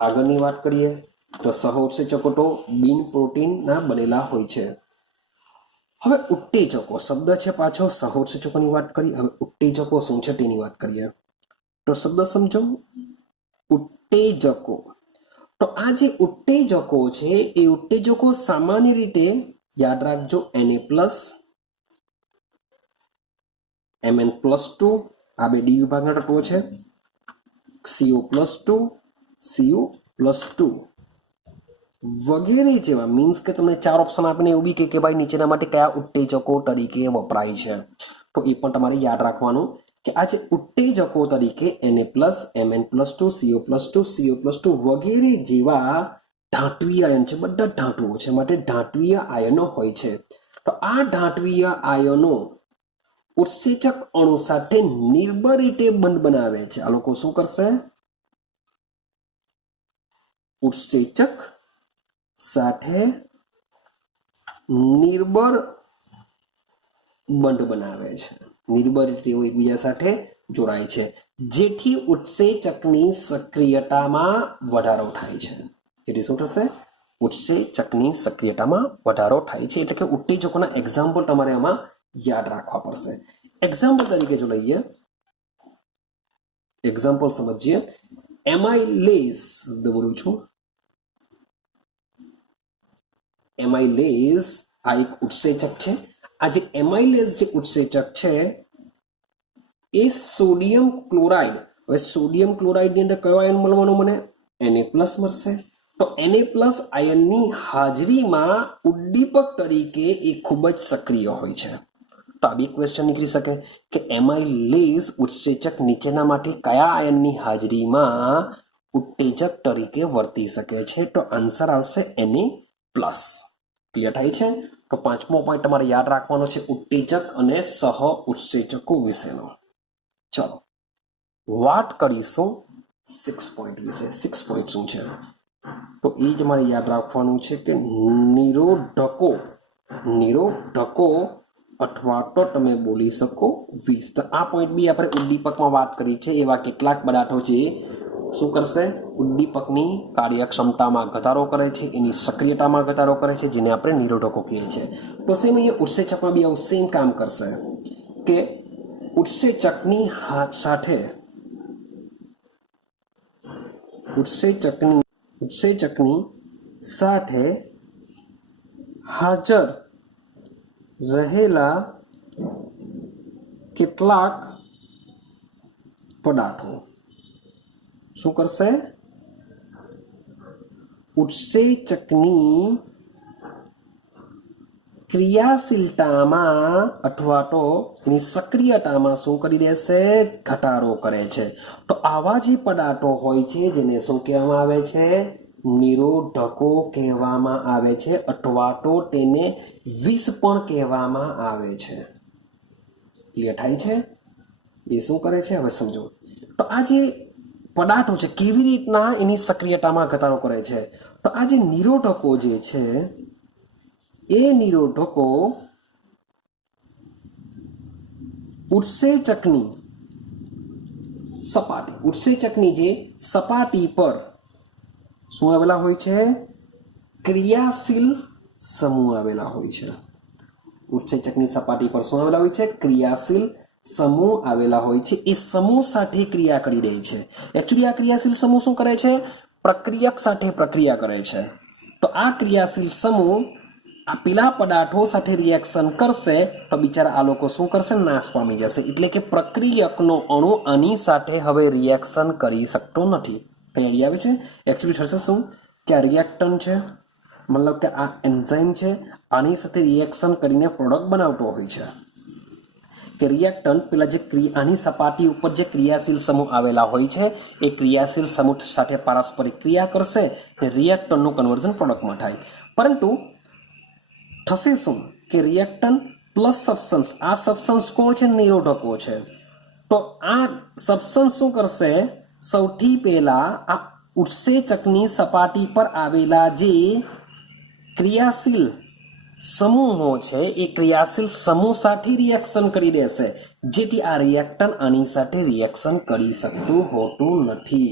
આગળની વાત કરીએ તો સહ ઉત્સેચકો તો બિન પ્રોટીનના બનેલા હોય છે. હવે ઉત્તેજકો શબ્દ છે પાછો. સહ ઉત્સેચકોની વાત કરી, હવે ઉત્તેજકો શું છે તેની વાત કરીએ. તો શબ્દ સમજો, ઉત્તેજકો. તો આ જે ઉત્તેજકો છે એ ઉત્તેજકો સામાન્ય રીતે યાદ રાખજો Na+, Mn+2 આ બે ડી વિભાગના તત્વો છે, CO+2, Cu+2 વગેરે જેવા. મીન્સ કે તમને 4 ઓપ્શન આપીને એવું બી કે ભાઈ નીચેના માટે કયા ઉત્તેજકો તરીકે વપરાય છે, તો એ પણ તમારે યાદ રાખવાનું કે આ જે ઉત્તેજકો તરીકે Na+, Mn+2, Co+2 વગેરે જેવા ધાત્વિય આયન છે. બધા ધાતુઓ છે માટે ધાત્વિય આયનો હોય છે. તો આ ધાત્વિય આયનો ઉત્સેચક અણુ સાથે નિર્બળ રીતે બંધ બનાવે છે. આ લોકો શું કરશે? ઉત્સેચક સાથે નિર્બળ બંધ બનાવે છે. નિર્બળ રીતે એકબીજા સાથે જોડાય છે, જેથી ઉત્સેચકની સક્રિયતામાં વધારો થાય છે. એટલે શું થશે? ઉત્સેચકની સક્રિયતામાં વધારો થાય છે. એટલે કે ઉત્તેજકોના એક્ઝામ્પલ તમારે આમાં યાદ રાખવા પડશે. એક્ઝામ્પલ તરીકે જો લઈએ, એક્ઝામ્પલ સમજીએ. એમાઇલેઝ શબ્દ બોલું છું. એમાઇલેઝ આ એક ઉત્સેચક છે. આ જે એમાઇલેઝ જે ઉત્સેચક છે એ સોડિયમ ક્લોરાઇડ, હવે સોડિયમ ક્લોરાઇડની અંદર કયો આયન મળવાનો? મને Na+ મળશે. તો Na+ આયનની હાજરીમાં ઉદ્દીપક તરીકે એ ખૂબ જ સક્રિય હોય છે. તો આ બી ક્વેશ્ચન નીકળી શકે કે એમાઇલેઝ ઉત્સેચક નીચેનામાંથી કયા આયનની હાજરીમાં ઉત્તેજક તરીકે વર્તી શકે છે? તો આન્સર આવશે Na+. ક્લિયર થાય છે? તો પાંચમો પોઈન્ટ તમારે યાદ રાખવાનો છે ઉત્તેજક અને સહ ઉત્સેચકો વિશેનો. ચલો વાત કરીશું 6 પોઈન્ટ વિશે. 6 પોઈન્ટ શું છે? તો એ જ મારે યાદ રાખવાનું છે કે નિરોધકો અથવા તો તમે બોલી શકો વિષ. તો આ પોઈન્ટ બી આપણે ઉદ્દીપકમાં વાત કરી છે. એવા કેટલાક પદાર્થો છે શું કરશે? ઉદ્દીપકની કાર્યક્ષમતામાં ઘટાડો કરે છે, એની સક્રિયતામાં ઘટાડો કરે છે, જેને આપણે નિરોધકો કહીએ છીએ. તો સેમ અહીંયા ઉત્સેચકમાં બી આવું સેમ કામ કરશે કે ઉત્સેચકની સાથે હાજર રહેલા કેટલાક પદાર્થો શું કરશે? ઉત્સેચકની ક્રિયાશીલતામાં અથવા તો એની સક્રિયતામાં શું કરી દેશે? ઘટાડો કરે છે. તો આવા જે પદાર્થો હોય છે જેને શું કહેવામાં આવે છે? નિરોધકો કહેવામાં આવે છે, અથવા તો તેને વિષ પણ કહેવામાં આવે છે. ક્લિયર થાય છે? એ શું કરે છે હવે સમજો. તો આ જે પદાર્થો છે કેવી રીતના એની સક્રિયતામાં ઘટાડો કરે છે? તો આ જે નિરોધકો જે છે એ નિરોધકો ઉત્સેચકની જે સપાટી પર શું આવેલા હોય છે? ક્રિયાશીલ સમૂહ આવેલા હોય છે. ઉત્સેચકની સપાટી પર શું આવેલા હોય છે? ક્રિયાશીલ સમૂહ આવેલા હોય છે. એ સમૂહ સાથે ક્રિયા કરી રહી છે. એકચ્યુઅલી આ ક્રિયાશીલ સમૂહ શું કરે છે? પ્રક્રિયક સાથે પ્રક્રિયા કરે છે. તો આ ક્રિયાશીલ સમૂહ આ પેલા પદાર્થો સાથે રિએક્શન કરશે તો બિચારા આ લોકો શું કરશે? નાશ પામી જશે. એટલે કે પ્રક્રિયકનો અણુ આની સાથે હવે રિએક્શન કરી શકતો નથી. કઈ આઈડિયા આવે છે? એકચ્યુઅલી થશે શું કે આ રિએક્ટન્ટ છે, મતલબ કે આ એન્ઝાઇમ છે, આની સાથે રિએક્શન કરીને પ્રોડક્ટ બનાવતો હોય છે. કે રિએક્ટન્ટ પેલા જે આની સપાટી ઉપર જે ક્રિયાશીલ સમૂહ આવેલા હોય છે એ ક્રિયાશીલ સમૂહ સાથે પારસ્પરિક ક્રિયા કરશે અને રિએક્ટન્ટનું કન્વર્ઝન પ્રોડક્ટમાં થાય. પરંતુ થશે શું કે રિએક્ટન્ટ પ્લસ સબસ્ટન્સ, આ સબસ્ટન્સ કોણ છે? નિરોધકો છે. તો આ સબસ્ટન્સ શું કરશે? સૌથી પહેલા આ ઉત્સેચકની સપાટી પર આવેલા જે ક્રિયાશીલ સમૂહો છે એ ક્રિયાશીલ સમૂહ સાથે રિએક્શન કરી દેશે, જેથી આ રિએક્ટન્ટ આની સાથે રિએક્શન કરી શકતું હોતું નથી.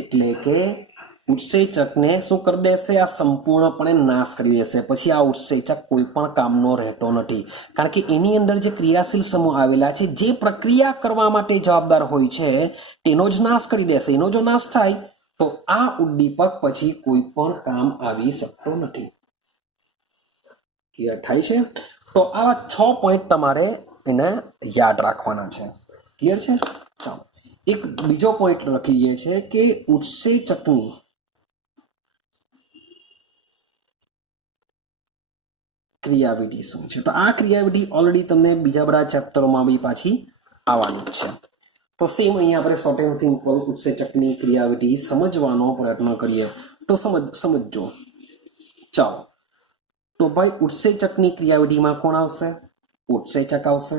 એટલે કે ઉત્સેચકને શું કરી દેશે? આ સંપૂર્ણપણે નાશ કરી દેશે. પછી આ ઉત્સેચક કોઈ પણ કામનો રહેતો નથી, કારણ કે એની અંદર જે ક્રિયાશીલ સમૂહ આવેલા છે જે પ્રક્રિયા કરવા માટે જવાબદાર હોય છે તેનો જ નાશ કરી દેશે. એનો જો નાશ થાય તો આ ઉદ્દીપક પછી કોઈ પણ કામ આવી શકતો નથી. ક્લિયર થાય છે? તો આવા 6 પોઈન્ટ તમારે એને યાદ રાખવાના છે. ક્લિયર છે? ચાલો એક બીજો પોઈન્ટ લખીએ છે કે ઉત્સેચકની ક્રિયાવિધિ શું છે? તો આ ક્રિયાવિધિ ઓલરેડી તમને બીજા બધા ચેપ્ટરોમાં બી પાછી આવવાની છે. તો સેમ અહીંયા આપણે શોર્ટ એન્ડ સિમ્પલ ઉત્સેચકની ક્રિયાવિધિ સમજવાનો પ્રયત્ન કરીએ. તો સમજજો. ચાલો તો ભાઈ ઉત્સેચકની ક્રિયાવિધિમાં કોણ આવશે? ઉત્સેચક આવશે.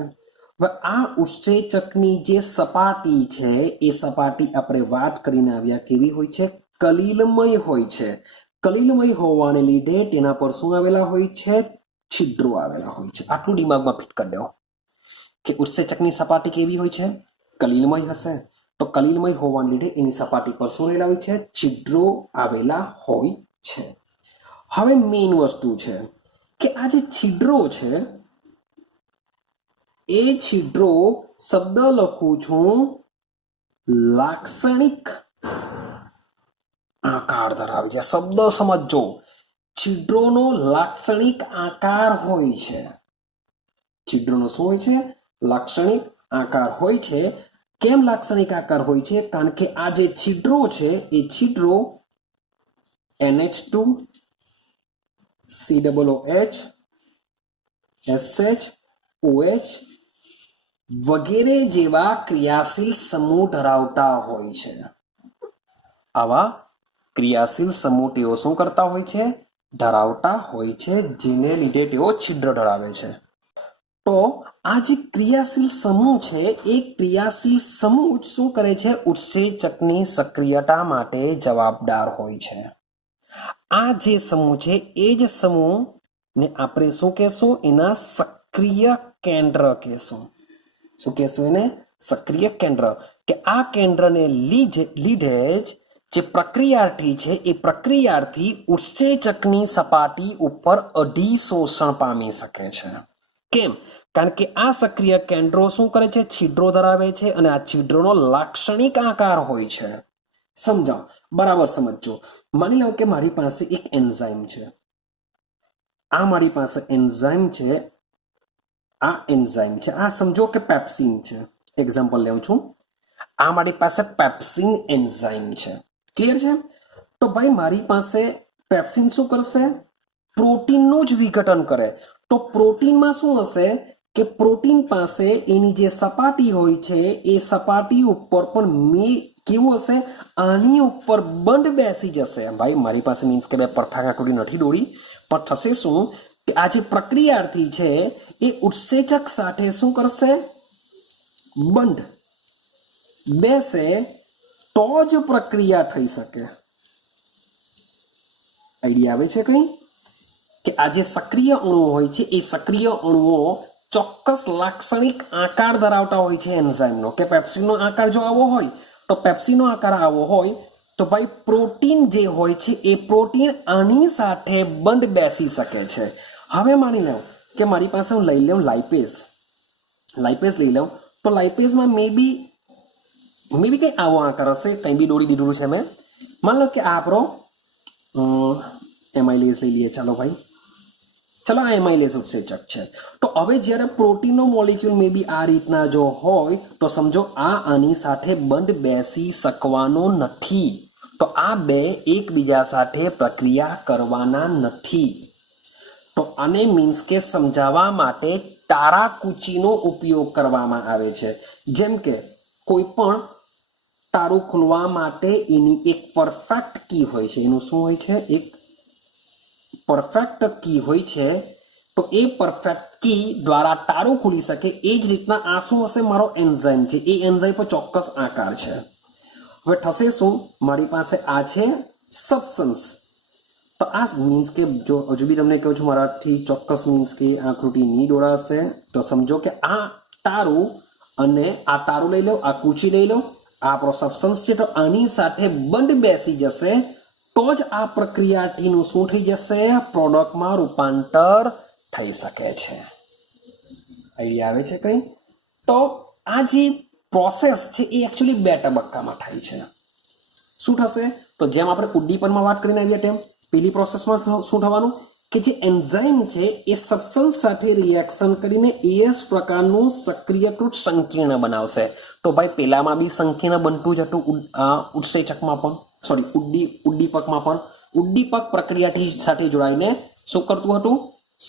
હવે આ ઉત્સેચકની જે સપાટી છે એ સપાટી આપણે વાત કરીને આવ્યા કેવી હોય છે, કલિલમય હોય છે. કલિલમય હોવાને લીધે તેના પર શું આવેલા હોય છે, છિદ્રો આવેલા હોય છે. આટલું દિમાગમાં ફિટ કરી દો કે ઉત્સેચકની સપાટી કેવી હોય છે, કલિલમય હશે. તો કલિલમય હોવાને લીધે એની સપાટી પર શું આવેલા હોય છે, છિદ્રો આવેલા હોય છે. હવે મેઇન વસ્તુ છે કે આ જે છિદ્રો છે એ છિદ્રો શબ્દ લખું છું લાક્ષણિક આકાર ધરાવે છે. શબ્દ સમજો, છિદ્રોનો લાક્ષણિક આકાર હોય છે. છિદ્રોનો શું હોય છે, લાક્ષણિક આકાર હોય છે. કેમ લાક્ષણિક આકાર હોય છે, કારણ કે આ જે છિદ્રો છે એ છિદ્રો NH2 COOH SH OH વગેરે જેવા ક્રિયાશીલ સમૂહ ધરાવતા હોય છે. આવા ક્રિયાશીલ સમૂહ તેઓ શું કરતા હોય છે, ધરાવતા હોય છે, જેને લીધે તેઓ છિદ્ર ધરાવે છે. તો આ જે ક્રિયાશીલ સમૂહ છે એ ક્રિયાશીલ સમૂહ શું કરે છે, ઉત્સેચકની સક્રિયતા માટે જવાબદાર હોય છે. આ જે સમૂહ છે એ જ સમૂહને આપણે શું કહેશું, એના સક્રિય કેન્દ્ર કહેશું. શું કહેશું એને, સક્રિય કેન્દ્ર. કે આ કેન્દ્રને લીધે જ જે પ્રક્રિયાર્થી છે એ પ્રક્રિયાર્થી ઉત્સેચકની સપાટી ઉપર અધિશોષણ પામી શકે છે. કેમ, કારણ કે આ સક્રિય કેન્દ્રો શું કરે છે, છિદ્રો ધરાવે છે અને આ છિદ્રોનો લાક્ષણિક આકાર હોય છે. સમજાવો, બરાબર સમજો. માની લો કે મારી પાસે એક એન્ઝાઇમ છે. આ મારી પાસે એન્ઝાઇમ છે. આ એન્ઝાઇમ છે, આ સમજો કે પેપ્સિન છે. એક્ઝામ્પલ લઉં છું. આ મારી પાસે પેપ્સિન એન્ઝાઇમ છે. ક્લિયર છે? તો ભાઈ મારી પાસે પેપ્સિન શું કરશે, પ્રોટીનનું જ વિઘટન કરે. તો પ્રોટીનમાં શું હશે કે પ્રોટીન પાસે એની જે સપાટી હોય છે એ સપાટી ઉપર પણ કેવું હશે, આની ઉપર બંધ બેસી જશે. ભાઈ મારી પાસે મીન્સ કે બે પરફેક્ટ આકૃતિ નથી દોરી, પણ થશે શું કે આ જે પ્રક્રિયાર્થી છે એ ઉત્સેચક સાથે શું કરશે, બંધ બેસે તો જ પ્રક્રિયા થઈ શકે. આઈડિયા આવે છે કઈ, કે આ જે સક્રિય અણુઓ હોય છે એ સક્રિય અણુઓ ચોક્કસ લાક્ષણિક આકાર ધરાવતા હોય છે એન્ઝાઇમનો. કે પેપ્સિનનો આકાર જો આવો હોય તો પેપ્સિનનો આકાર આવો હોય તો ભાઈ પ્રોટીન જે હોય છે એ પ્રોટીન આની સાથે બંધ બેસી શકે છે. હવે માની લો કે મારી પાસે હું લઈ લઉં લાઇપેઝ લઈ લઉં, તો લાઇપેઝમાં મે બી કંઈ આવો આકાર હશે, કંઈ બી દોરી દીધું છે મેં. માન લો કે આ આપણો એમાઇલેઝ લઈ લઈએ. ચાલો ભાઈ, ચલો આ એમાઇલેઝ ઉત્સેચક છે. તો હવે જ્યારે પ્રોટીનનો મોલિક્યુલ મે બી આ રીતના જો હોય તો સમજો આ આની સાથે બંધ બેસી શકવાનો નથી. તો આ બે એકબીજા સાથે પ્રક્રિયા કરવાના નથી. તો આને મીન્સ કે સમજાવવા માટે તારાકૂચીનો ઉપયોગ કરવામાં આવે છે. જેમ કે કોઈ પણ તારું ખોલવા માટે એની એક પરફેક્ટ કી હોય છે. એનું શું હોય છે, એક પરફેક્ટ કી હોય છે. તો એ પરફેક્ટ કી દ્વારા તારું ખુલી શકે. એ જ રીતના આ શું હશે, મારો એન્ઝાઇમ છે. એ એન્ઝાઇમ પર ચોક્કસ આકાર છે. હવે થશે શું, મારી પાસે આ છે સબસ્ટન્સ. તો આ મીન્સ કે જો હજુ બી તમને કહું છું મારાથી ચોક્કસ મીન્સ કે આકૃતિ નહીં દોરાશે, તો સમજો કે આ તારું અને આ તારું લઈ લો, આ કૂચી લઈ લો, આ આપણો સબસ્ટન્સ છે. તો આની સાથે બંધ બેસી જશે તો જ આ પ્રક્રિયાથીનું શું થઈ જશે, પ્રોડક્ટમાં રૂપાંતર થઈ શકે છે. આઈડિયા આવે છે કંઈ? તો આ જે પ્રોસેસ છે એ એકચ્યુઅલી બે તબક્કામાં થાય છે. શું થશે, તો જેમ આપણે ઉદ્દીપનમાં વાત કરીને આવ્યા તેમ પેલી પ્રોસેસમાં શું થવાનું કે જે એન્ઝાઇમ છે એ સબસ્ટન્સ સાથે રિએક્શન કરીને એસ પ્રકારનું સક્રિયકૃત સંકીર્ણ બનાવશે. તો ભાઈ પેલામાં બી સંકીર્ણ બનતું જ હતું ઉત્સેચકમાં પણ, સોરી ઉદ્દીપકમાં પણ. ઉદ્દીપક પ્રક્રિયાથી સાથે જોડાઈને શું કરતું હતું,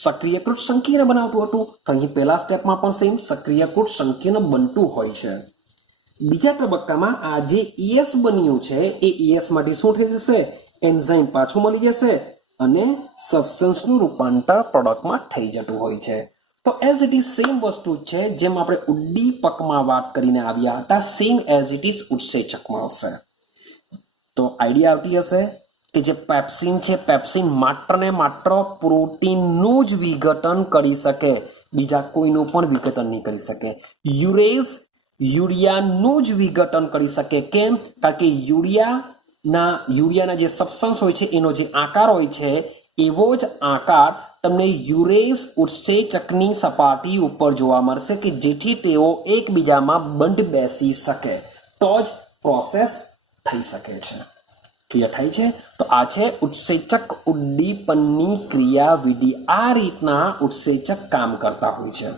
સક્રિયકૃત સંકીર્ણ બનાવતું હતું. તો અહીં પહેલા સ્ટેપમાં પણ સેમ સક્રિયકૃત સંકીર્ણ બનતું હોય છે. બીજા તબક્કામાં આ જે ES બન્યું છે એ ES માંથી શું થઈ જશે, એન્ઝાઇમ પાછું મળી જશે અને સબસ્ટન્સનું રૂપાંતર પ્રોડક્ટમાં થઈ જતું હોય છે. તો એઝ ઇટ ઇઝ સેમ વસ્તુ છે જેમ આપણે ઉદ્દીપકમાં વાત કરીને આવ્યા હતા, સેમ એઝ ઇટ ઇઝ ઉત્સેચકમાં આવશે. તો આઈડિયા આવતી હશે કે જે પેપ્સિન છે, પેપ્સિન માત્ર ને માત્ર પ્રોટીનનું જ વિઘટન કરી શકે, બીજા કોઈનું પણ વિઘટન નહીં કરી શકે. યુરેઝ યુરિયાનું જ વિઘટન કરી શકે. કેમ? કારણ કે યુરિયાના જે સબસ્ટન્સ હોય છે એનો જે આકાર હોય છે એવો જ આકાર તમને યુરેઝ ઉત્સેચકની સપાટી ઉપર જોવા મળશે કે જેથી તેઓ એકબીજામાં બંધ બેસી શકે તો જ પ્રોસેસ થઈ શકે છે. ક્લિયર થાય છે? તો આ છે ઉત્સેચક ઉદ્દીપનની ક્રિયાવિધિ. આ રીતના ઉત્સેચક કામ કરતા હોય છે.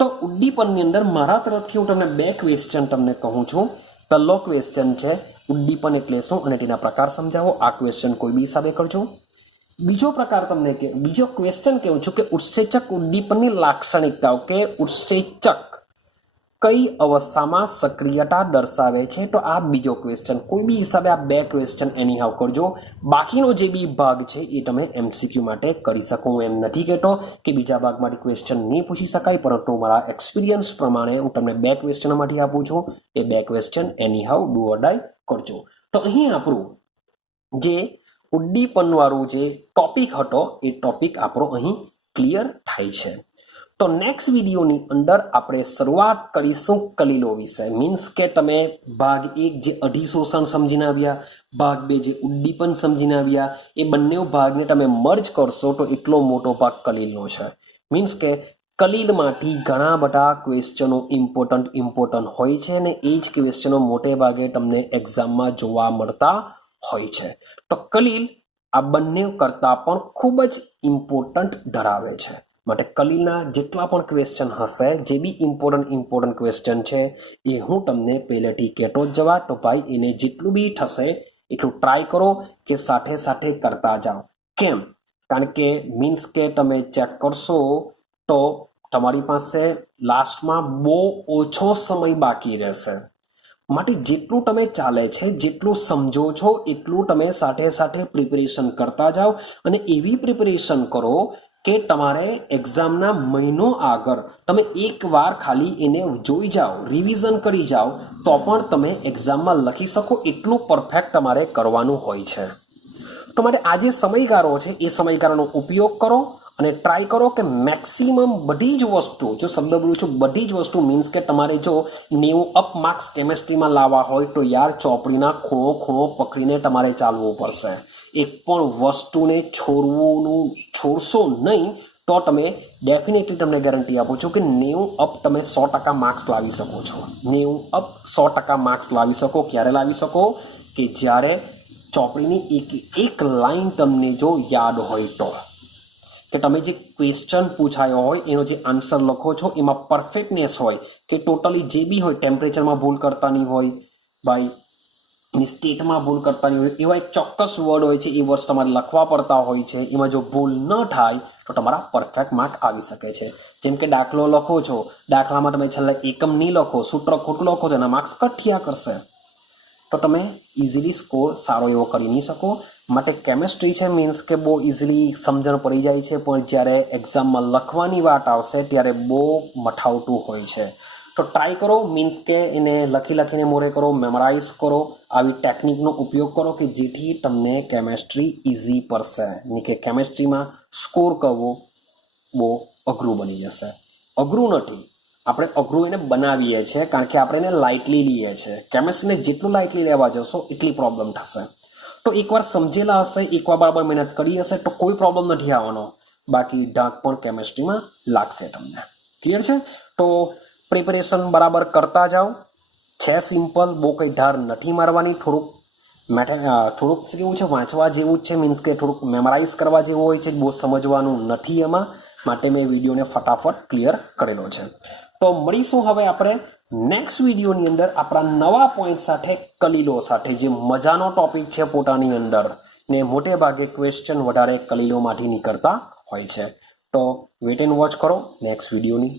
તો ઉદ્દીપનની અંદર મારા તરફથી હું તમને 2 ક્વેશ્ચન તમને કહું છું. પહેલો ક્વેશ્ચન છે ઉદ્દીપન એટલે શું અને તેના પ્રકાર સમજાવો. આ ક્વેશ્ચન કોઈ બી હિસાબે કરજો. બીજો ક્વેશ્ચન કહું છું કે ઉત્સેચક ઉદ્દીપનની લાક્ષણિકતાઓ, કે ઉત્સેચક કઈ અવસ્થામાં સક્રિયતા દર્શાવે છે. તો આ બીજો ક્વેશ્ચન. કોઈ બી હિસાબે આ 2 ક્વેશ્ચન એની હાવ કરજો. બાકીનો જે બી ભાગ છે એ તમે MCQ માટે કરી શકો. હું એમ નથી કહેતો કે બીજા ભાગમાંથી ક્વેશ્ચન નહીં પૂછી શકાય, પરંતુ મારા એક્સપિરિયન્સ પ્રમાણે હું તમને 2 ક્વેશ્ચનમાંથી આપું છું. એ 2 ક્વેશ્ચન એની હાવ ડુ ઓર ડાય કરજો. તો અહીં આપણું જે ઉદ્દીપન વાળું જે ટોપિક હતો એ ટોપિક આપણો અહીં ક્લિયર થાય છે. તો નેક્સ્ટ વિડીયોની અંદર આપણે શરૂઆત કરીશું કલીલો વિશે. મીન્સ કે તમે ભાગ 1 જે અધિશોષણ સમજીને આવ્યા, ભાગ 2 જે ઉદ્દીપન સમજીને આવ્યા, એ બંને ભાગને તમે મર્જ કરશો તો એટલો મોટો ભાગ કલીલનો છે. મીન્સ કે કલીલમાંથી ઘણા બધા ક્વેશ્ચનો ઇમ્પોર્ટન્ટ હોય છે અને એ જ ક્વેશ્ચનો મોટે ભાગે તમને એક્ઝામમાં જોવા મળતા હોય છે. તો કલીલ આ બંને કરતાં પણ ખૂબ જ ઇમ્પોર્ટન્ટ ધરાવે છે. માટે કલીલના જેટલા પણ ક્વેશ્ચન હશે, જે બી ઇમ્પોર્ટન્ટ ક્વેશ્ચન છે એ હું તમને પહેલેથી કહેતો જ જવા. તો ભાઈ એને જેટલું બી થશે એટલું ટ્રાય કરો કે સાથે સાથે કરતા જાઓ. કેમ? કારણ કે મીન્સ કે તમે ચેક કરશો તો તમારી પાસે લાસ્ટમાં બહુ ઓછો સમય બાકી રહેશે. માટે જેટલું તમે ચાલે છે, જેટલું સમજો છો એટલું તમે સાથે સાથે પ્રિપેરેશન કરતા જાઓ અને એવી પ્રિપેરેશન કરો કે તમારે એક્ઝામના મહિનો આગળ તમે એકવાર ખાલી એને જોઈ જાઓ, રિવિઝન કરી જાઓ તો પણ તમે એક્ઝામમાં લખી શકો. એટલું પરફેક્ટ તમારે કરવાનું હોય છે. તો માટે આ જે સમયગાળો છે એ સમયગાળાનો ઉપયોગ કરો અને ટ્રાય કરો કે મેક્સિમમ બધી જ વસ્તુ, જો શબ્દ બોલું છું બધી જ વસ્તુ, મીન્સ કે તમારે જો 90 અપ માર્ક્સ કેમેસ્ટ્રીમાં લાવવા હોય તો યાર ચોપડીના ખૂણો પકડીને તમારે ચાલવું પડશે. એક પણ વસ્તુને છોડશો નહીં તો તમે ડેફિનેટલી તમને ગેરંટી આપું છું કે 90 અપ તમે 100% માર્ક્સ લાવી શકો છો. 90 અપ 100% માર્ક્સ લાવી શકો. ક્યારે લાવી શકો? કે જ્યારે ચોપડીની એક લાઈન તમને જો યાદ હોય તો, કે તમે જે ક્વેશ્ચન પૂછાયો હોય એનો જે આન્સર લખો છો એમાં પરફેક્ટનેસ હોય, કે ટોટલી જે બી હોય, ટેમ્પરેચરમાં ભૂલ કરતા નહીં હોય ભાઈ, એની સ્ટેટમાં ભૂલ કરતા નહીં હોય, એવા એક ચોક્કસ વર્ડ હોય છે, એ વર્ડ તમારે લખવા પડતા હોય છે. એમાં જો ભૂલ ન થાય તો તમારા પરફેક્ટ માર્ક આવી શકે છે. જેમ કે દાખલો લખો છો, દાખલામાં તમે છેલ્લે એકમ નહીં લખો, સૂત્ર ખોટું લખો છો, એના માર્ક્સ કટ થયા કરશે. તો તમે ઇઝીલી સ્કોર સારો એવો કરી નહીં શકો. માટે કેમેસ્ટ્રી છે મીન્સ કે બહુ ઇઝીલી સમજણ પડી જાય છે, પણ જ્યારે એક્ઝામમાં લખવાની વાત આવશે ત્યારે બહુ મઠાવટું હોય છે. તો ટ્રાય કરો, મીન્સ કે એને લખીને મોરે કરો, મેમરાઇઝ કરો, આવી ટેકનિકનો ઉપયોગ કરો કે જેથી તમને કેમેસ્ટ્રી ઇઝી પડશે. નહીં કે કેમેસ્ટ્રીમાં સ્કોર કરવો બહુ અઘરું બની જશે. અઘરું નથી, આપણે અઘરું એને બનાવીએ છીએ કારણ કે આપણે એને લાઇટલી લઈએ છીએ. કેમેસ્ટ્રીને જેટલું લાઇટલી લેવા જશો એટલી પ્રોબ્લેમ થશે. તો એકવાર સમજેલા હશે, એકવાર બરાબર મહેનત કરી હશે તો કોઈ પ્રોબ્લેમ નથી આવવાનો. બાકી ડાર્ક પણ કેમેસ્ટ્રીમાં લાગશે તમને. ક્લિયર છે? તો પ્રિપેરેશન બરાબર કરતા જાઓ. છે સિમ્પલ, બહુ કંઈ ધાર નથી મારવાની. થોડુંક કેવું છે, વાંચવા જેવું જ છે, મીન્સ કે થોડુંક મેમરાઇઝ કરવા જેવું હોય છે, બહુ સમજવાનું નથી એમાં. માટે મેં વિડીયોને ફટાફટ ક્લિયર કરેલો છે. તો મળીશું હવે આપણે નેક્સ્ટ વિડીયોની અંદર આપણા નવા પોઈન્ટ સાથે, કલીલો સાથે, જે મજાનો ટોપિક છે પોતાની અંદર, ને મોટે ભાગે ક્વેશ્ચન વધારે કલીલોમાંથી નીકળતા હોય છે. તો વેટ એન્ડ વોચ કરો નેક્સ્ટ વિડીયોની.